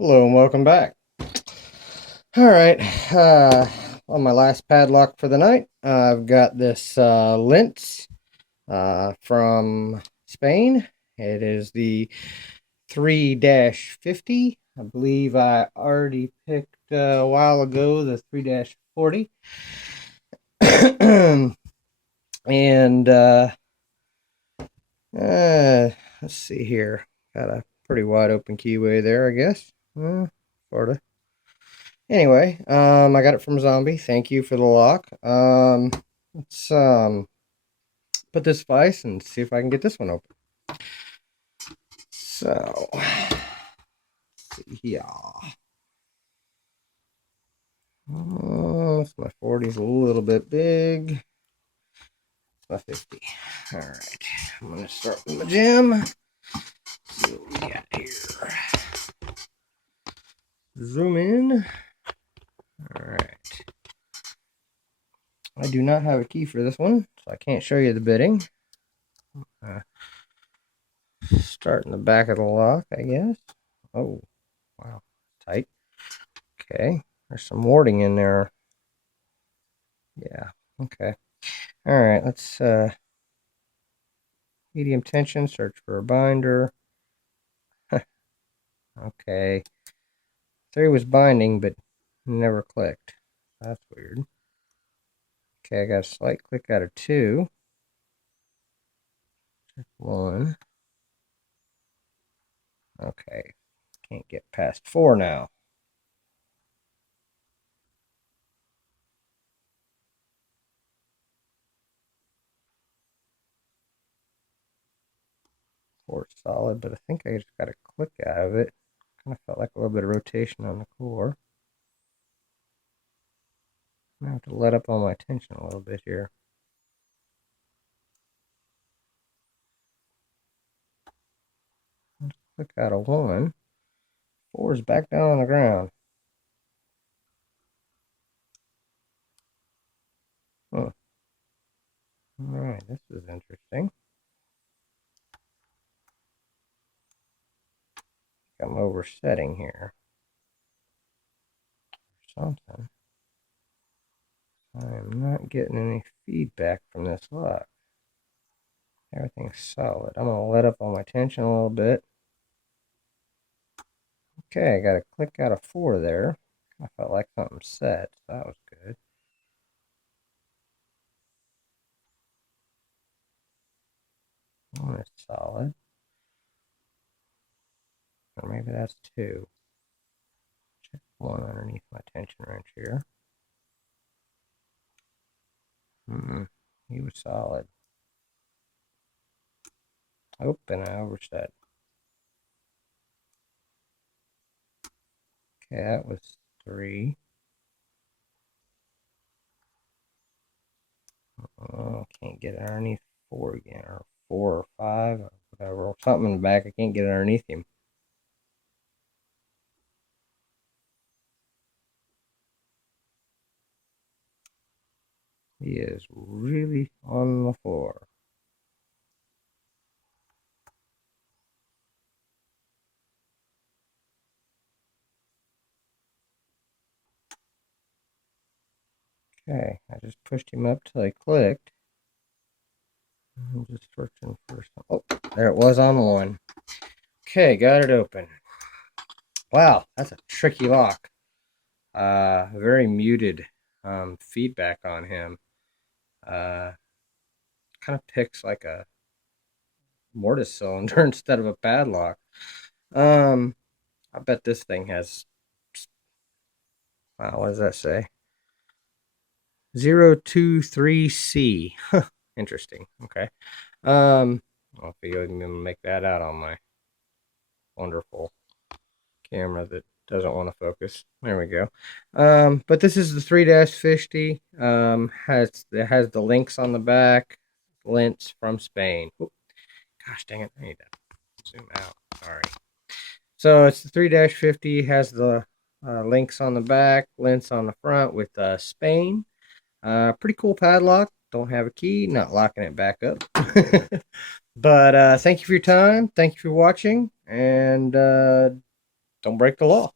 Hello and welcome back. All right, on my last padlock for the night, I've got this Lince from Spain. It is the 3-50. I believe I already picked a while ago the 3-40. And let's see here. Got a pretty wide open keyway there, I guess. Sort of. Anyway, I got it from Zombie. Thank you for the lock. Let's put this vise and see if I can get this one open. So, yeah. My 40 is a little bit big. My 50. All right, I'm gonna start with my gem. See what we got here. Zoom in. All right. I do not have a key for this one, so I can't show you the bidding. Start in the back of the lock, I guess. Oh, wow, tight. Okay, there's some warding in there. Yeah, okay. All right, let's medium tension, search for a binder. Okay. 3 was binding, but never clicked. That's weird. Okay, I got a slight click out of 2. Check 1. Okay, can't get past 4 now. Core solid, but I think I just got a click out of it. Kind of felt like a little bit of rotation on the core. I have to let up on my tension a little bit here. Click out of 1. 4 is back down on the ground. Huh. Alright, this is interesting. I'm oversetting here. Something. I am not getting any feedback from this lock. Everything's solid. I'm going to let up on my tension a little bit. Okay, I got a click out of 4 there. I felt like something set, so that was good. One is solid. Or maybe that's 2. Check 1 underneath my tension wrench here. He was solid. Oh, and I overset. Okay, that was 3. Oh, can't get it underneath 4 again, or 4 or 5, or whatever. Something in the back, I can't get it underneath him. He is really on the floor. Okay, I just pushed him up till he clicked. I'm just searching for some. Oh, there it was on 1. Okay, got it open. Wow, that's a tricky lock. Very muted feedback on him. Kind of picks like a mortise cylinder instead of a padlock. I bet this thing has. Wow, what does that say? 023C. Interesting. Okay. I'll be able to make that out on my wonderful camera that doesn't want to focus. There we go. But this is the 3-50. It has the links on the back. Lince from Spain. Oop, gosh dang it! I need to zoom out. Sorry. So it's the 3-50. Has the links on the back, Lince on the front with Spain. Pretty cool padlock. Don't have a key. Not locking it back up. But thank you for your time. Thank you for watching. And don't break the law.